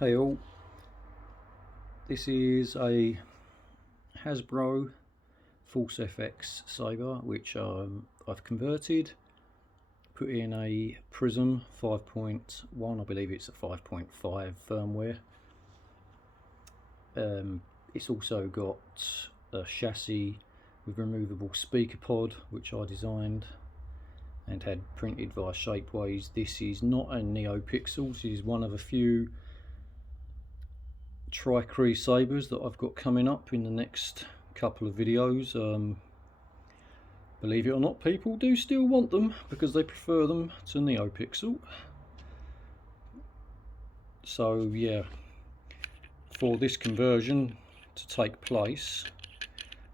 Hey all, this is a Hasbro Force FX saber which I've converted, put in a Prizm 5.1, I believe it's a 5.5 firmware. It's also got a chassis with removable speaker pod which I designed and had printed via Shapeways. This is not a NeoPixel, this is one of a few cree sabers that I've got coming up in the next couple of videos. Believe it or not, people do still want them because they prefer them to NeoPixel. So yeah, for this conversion to take place,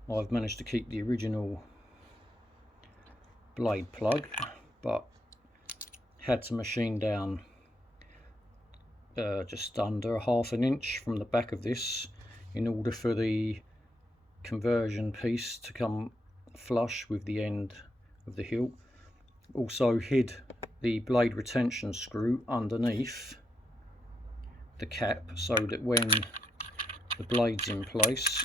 I've managed to keep the original blade plug, but had to machine down just under ½ an inch from the back of this in order for the conversion piece to come flush with the end of the hilt. Also hid the blade retention screw underneath the cap so that when the blade's in place,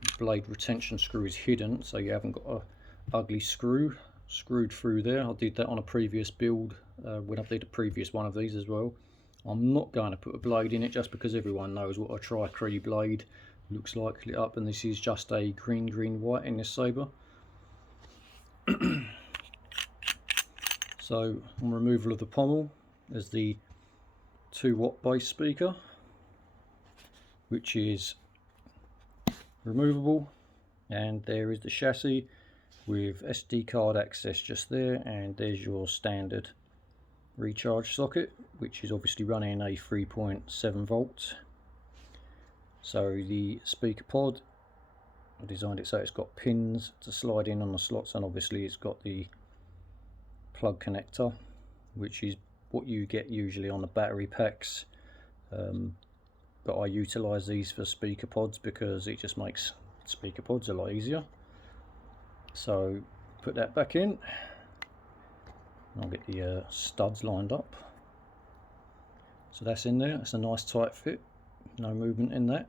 the blade retention screw is hidden, so you haven't got a ugly screw screwed through there. I did that on a previous build when I did a previous one of these as well. I'm not going to put a blade in it just because everyone knows what a cree blade looks like lit up, and this is just a green white in this saber. So on removal of the pommel, there's the 2-watt bass speaker which is removable, and there is the chassis with SD card access just there, and there's your standard recharge socket which is obviously running a 3.7 volts. So the speaker pod, I designed it so it's got pins to slide in on the slots, and obviously it's got the plug connector which is what you get usually on the battery packs, but I utilise these for speaker pods because it just makes speaker pods a lot easier. So put that back in. I'll get the studs lined up. So that's in there. It's a nice tight fit, no movement in that.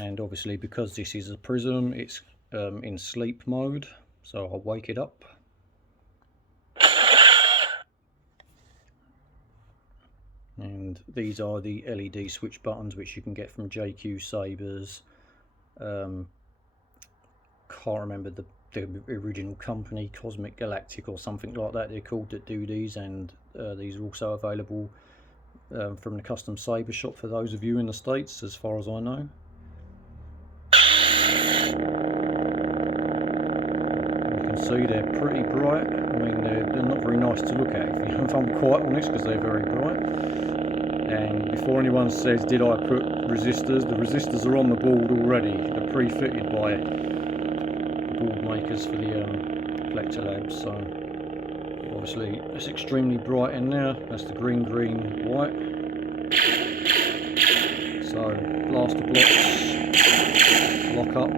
And obviously because this is a Prizm, it's in sleep mode, so I'll wake it up. And these are the LED switch buttons which you can get from JQ Sabers. Can't remember the original company, Cosmic Galactic or something like that they're called, that do these, and these are also available from the custom saber shop for those of you in the States, as far as I know. You can see they're pretty bright. I mean, they're not very nice to look at if I'm quite honest, because they're very bright. And before anyone says did I put resistors, the resistors are on the board already. They're pre-fitted by board makers for the Lecture Labs. So obviously it's extremely bright in there. That's the green white. So blaster blocks, lock up,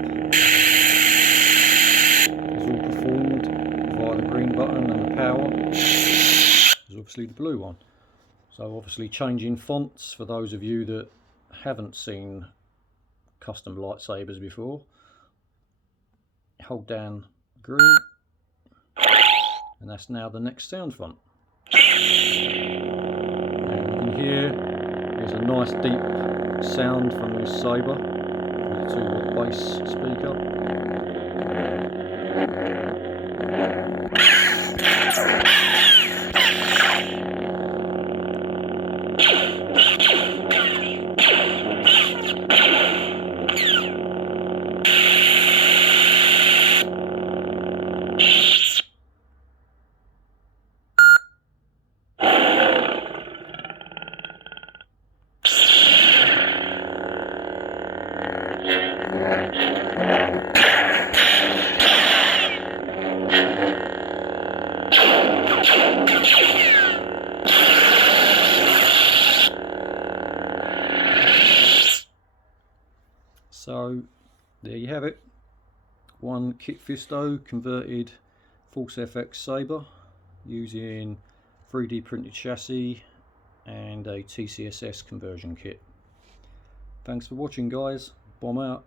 is all performed via the green button, and the power is obviously the blue one. So obviously changing fonts for those of you that haven't seen custom lightsabers before. Hold down green, and that's now the next sound font. And you can hear there's a nice deep sound from this saber with a 2-watt bass speaker. So there you have it, one kit fisto converted Force FX saber using 3D printed chassis and a tcss conversion kit. Thanks for watching guys, bomb out.